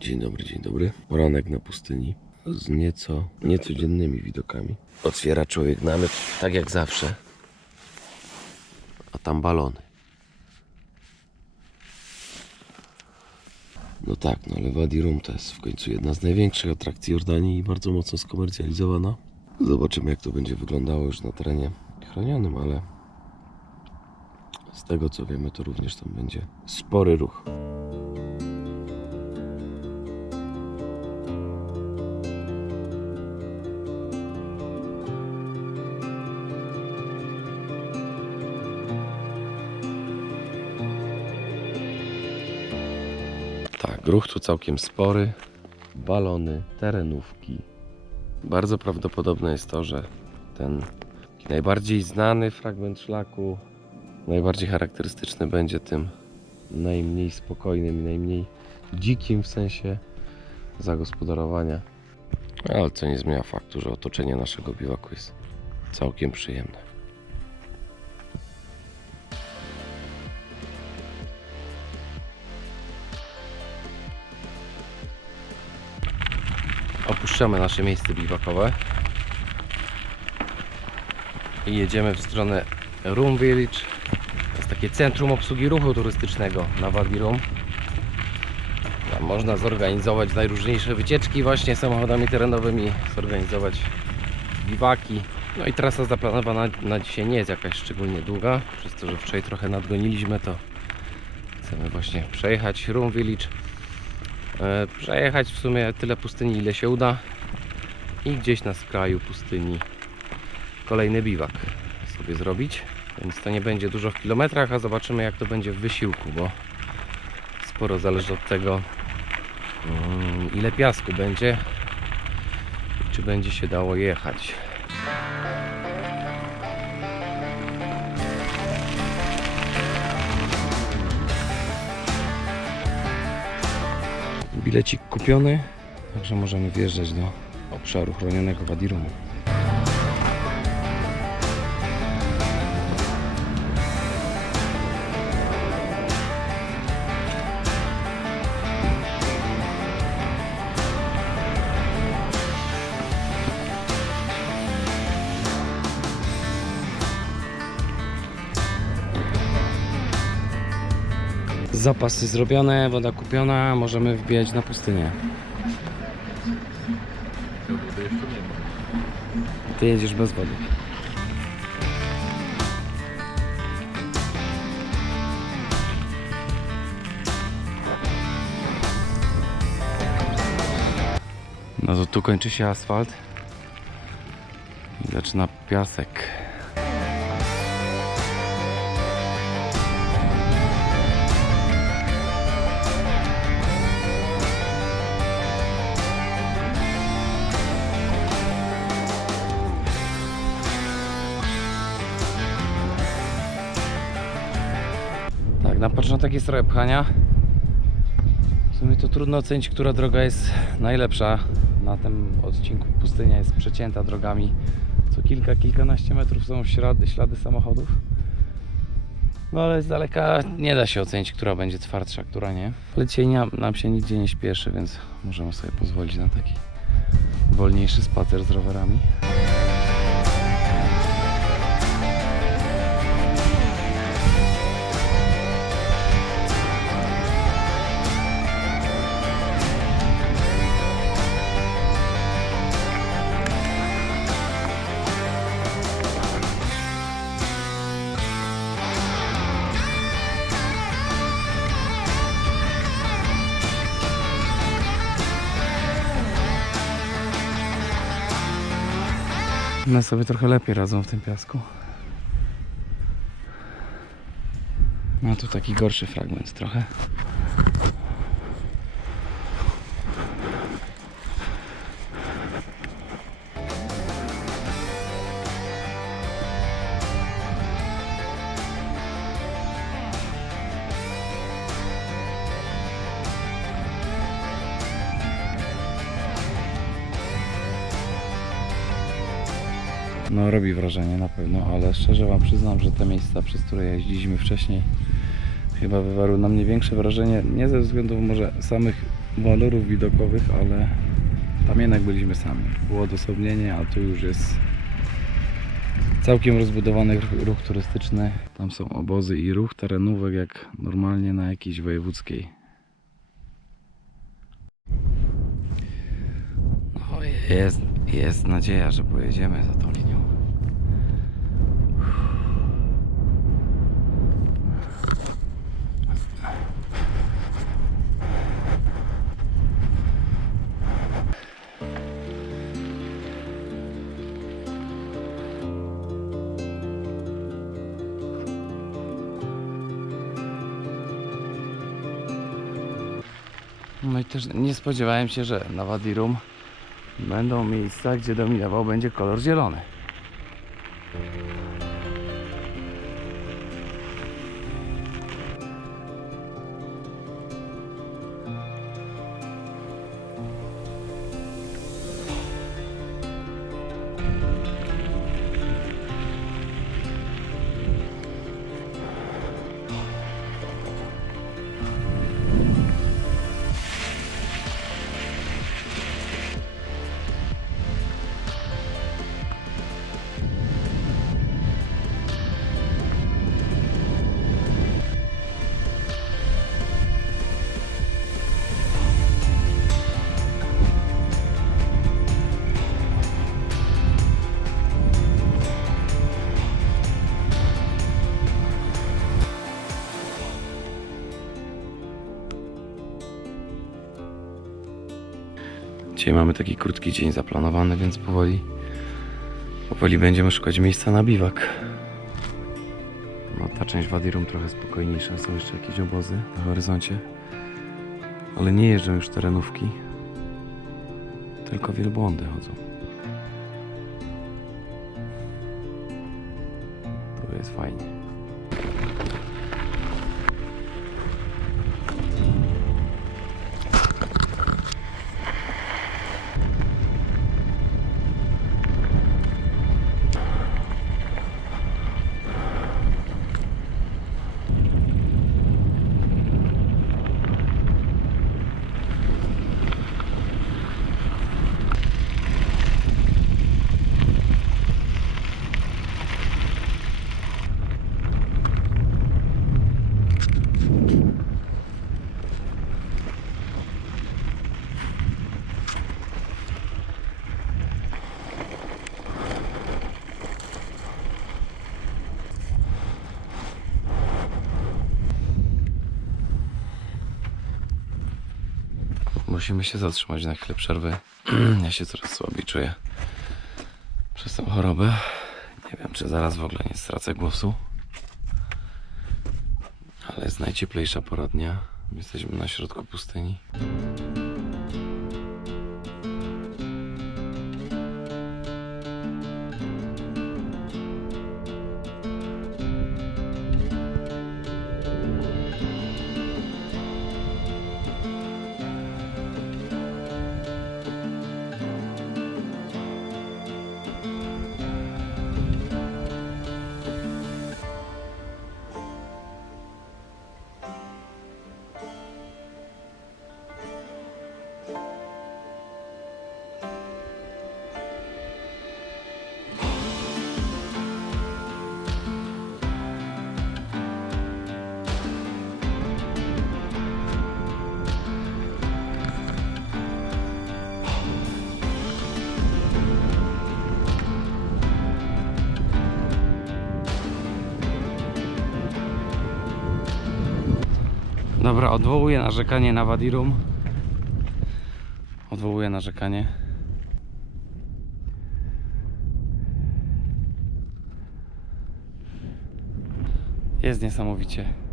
Dzień dobry, dzień dobry. Poranek na pustyni z nieco niecodziennymi widokami. Otwiera człowiek namiot, tak jak zawsze. A tam balony. No tak, no ale Wadi Rum to jest w końcu jedna z największych atrakcji Jordanii i bardzo mocno skomercjalizowana. Zobaczymy jak to będzie wyglądało już na terenie chronionym, ale z tego co wiemy to również tam będzie spory ruch. Ruch tu całkiem spory. Balony, terenówki. Bardzo prawdopodobne jest to, że ten najbardziej znany fragment szlaku, najbardziej charakterystyczny będzie tym najmniej spokojnym i najmniej dzikim w sensie zagospodarowania. Ale co nie zmienia faktu, że otoczenie naszego biwaku jest całkiem przyjemne. Opuszczamy nasze miejsce biwakowe i jedziemy w stronę Room Village. To jest takie centrum obsługi ruchu turystycznego na Wadi. Tam można zorganizować najróżniejsze wycieczki właśnie samochodami terenowymi, zorganizować biwaki. No i trasa zaplanowana na dzisiaj nie jest jakaś szczególnie długa, przez to, że wczoraj trochę nadgoniliśmy, to chcemy właśnie przejechać Room Village przejechać w sumie tyle pustyni, ile się uda i gdzieś na skraju pustyni kolejny biwak sobie zrobić. Więc to nie będzie dużo w kilometrach, a zobaczymy jak to będzie w wysiłku, bo sporo zależy od tego mm, ile piasku będzie czy będzie się dało jechać. Bilecik kupiony, także możemy wjeżdżać do obszaru chronionego Wadirumu. Zapasy zrobione, woda kupiona, możemy wbijać na pustynię. Ty jedziesz bez wody. No to tu kończy się asfalt i zaczyna piasek. Na początek jest trochę pchania. W sumie to trudno ocenić, która droga jest najlepsza. Na tym odcinku pustynia jest przecięta drogami. Co kilka, kilkanaście metrów są ślady, ślady samochodów. No ale z daleka nie da się ocenić, która będzie twardsza, która nie. Ale dzisiaj nam, nam się nigdzie nie śpieszy, więc możemy sobie pozwolić na taki wolniejszy spacer z rowerami. One sobie trochę lepiej radzą w tym piasku. No tu taki gorszy fragment trochę. No robi wrażenie na pewno, ale szczerze Wam przyznam, że te miejsca, przez które jeździliśmy wcześniej, chyba wywarły na mnie większe wrażenie, nie ze względów może samych walorów widokowych, ale tam jednak byliśmy sami. Było odosobnienie, a tu już jest całkiem rozbudowany ruch, ruch turystyczny. Tam są obozy i ruch terenówek jak normalnie na jakiejś wojewódzkiej. No jest, jest nadzieja, że pojedziemy za tą No i też nie spodziewałem się, że na Wadirum będą miejsca, gdzie dominował będzie kolor zielony. Dzisiaj mamy taki krótki dzień zaplanowany, więc powoli, powoli będziemy szukać miejsca na biwak. No, ta część Wadirum trochę spokojniejsza, są jeszcze jakieś obozy na horyzoncie, ale nie jeżdżą już terenówki, tylko wielbłądy chodzą. Tu jest fajnie. Musimy się zatrzymać na chwilę przerwy. Ja się coraz słabiej czuję przez tą chorobę. Nie wiem, czy zaraz w ogóle nie stracę głosu. Ale jest najcieplejsza pora dnia. Jesteśmy na środku pustyni. Dobra, odwołuję narzekanie na Wadirum. Odwołuję narzekanie. Jest niesamowicie.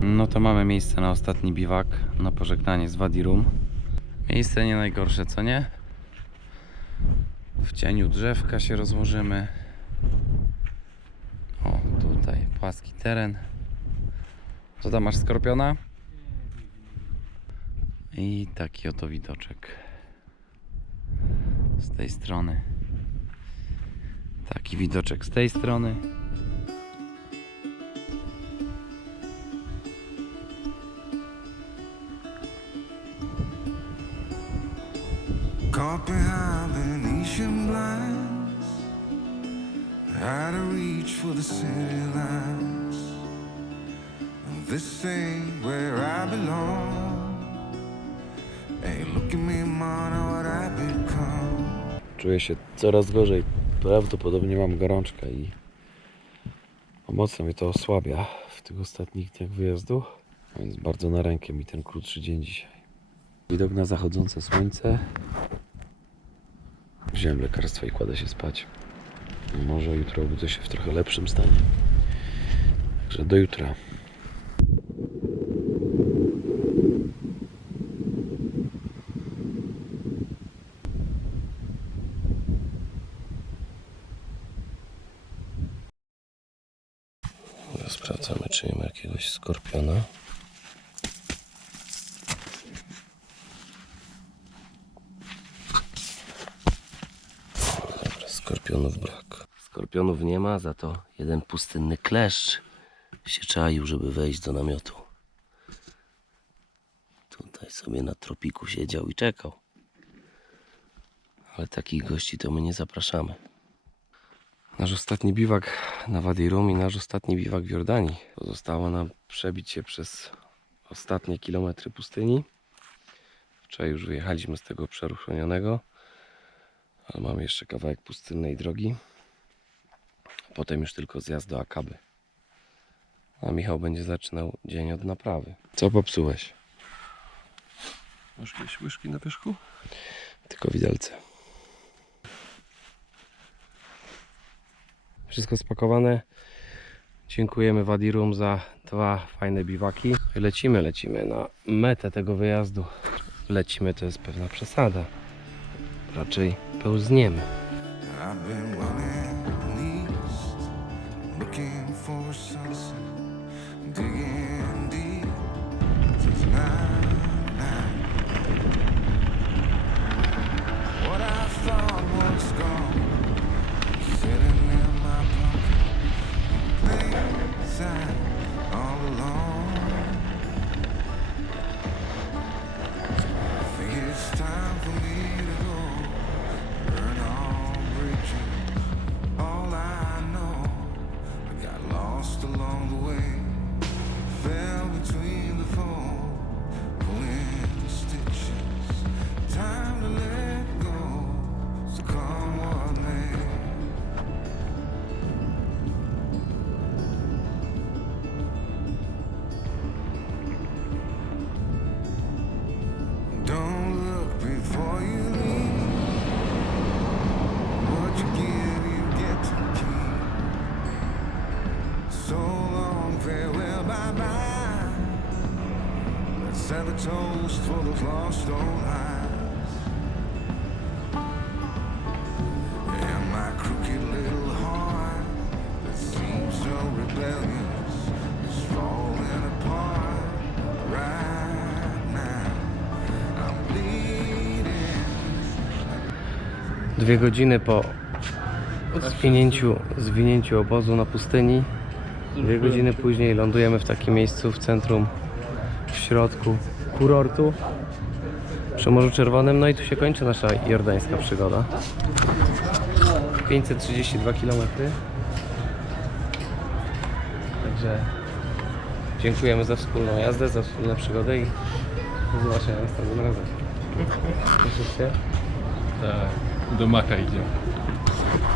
No to mamy miejsce na ostatni biwak, na pożegnanie z Wadi Rum. Miejsce nie najgorsze, co nie? W cieniu drzewka się rozłożymy. O, tutaj płaski teren. Co tam masz skorpiona? I taki oto widoczek. Z tej strony. Taki widoczek z tej strony. Caught behind Venetian blinds, out of reach for the city lights. This ain't where I belong. Hey, look at me, man, what I've become. Czuję się coraz gorzej. Prawdopodobnie mam gorączkę i mocno mnie to osłabia w tych ostatnich dniach wyjazdu. Więc bardzo na rękę mi ten krótszy dzień dzisiaj. Widok na zachodzące słońce. Wziąłem lekarstwa i kładę się spać. Może jutro obudzę się w trochę lepszym stanie. Także do jutra. Sprawdzamy, czy nie ma jakiegoś skorpiona. Dobra, skorpionów brak. Skorpionów nie ma, za to jeden pustynny kleszcz się czaił, żeby wejść do namiotu. Tutaj sobie na tropiku siedział i czekał. Ale takich gości to my nie zapraszamy. Nasz ostatni biwak na Wadi Rum i nasz ostatni biwak w Jordanii. Pozostało nam przebić się przez ostatnie kilometry pustyni. Wczoraj już wyjechaliśmy z tego obszaru chronionego, ale mamy jeszcze kawałek pustynnej drogi. Potem już tylko zjazd do Akaby. A Michał będzie zaczynał dzień od naprawy. Co popsułeś? Masz jakieś łyżki na wierzchu? Tylko widelce. Wszystko spakowane. Dziękujemy Wadirum za dwa fajne biwaki. Lecimy, lecimy na metę tego wyjazdu. Lecimy to jest pewna przesada. Raczej pełzniemy. I've Let's have a toast for those lost old eyes. And my crooked little heart that seems so rebellious is falling apart right now. I'm bleeding. Dwie godziny po zwinięciu, zwinięciu obozu na pustyni. Dwie godziny później lądujemy w takim miejscu w centrum, w środku kurortu przy Morzu Czerwonym. No i tu się kończy nasza jordańska przygoda. 532 km. Także dziękujemy za wspólną jazdę, za wspólną przygodę i do zobaczenia następnym razem. Cieszysz się? Tak, do maka idziemy.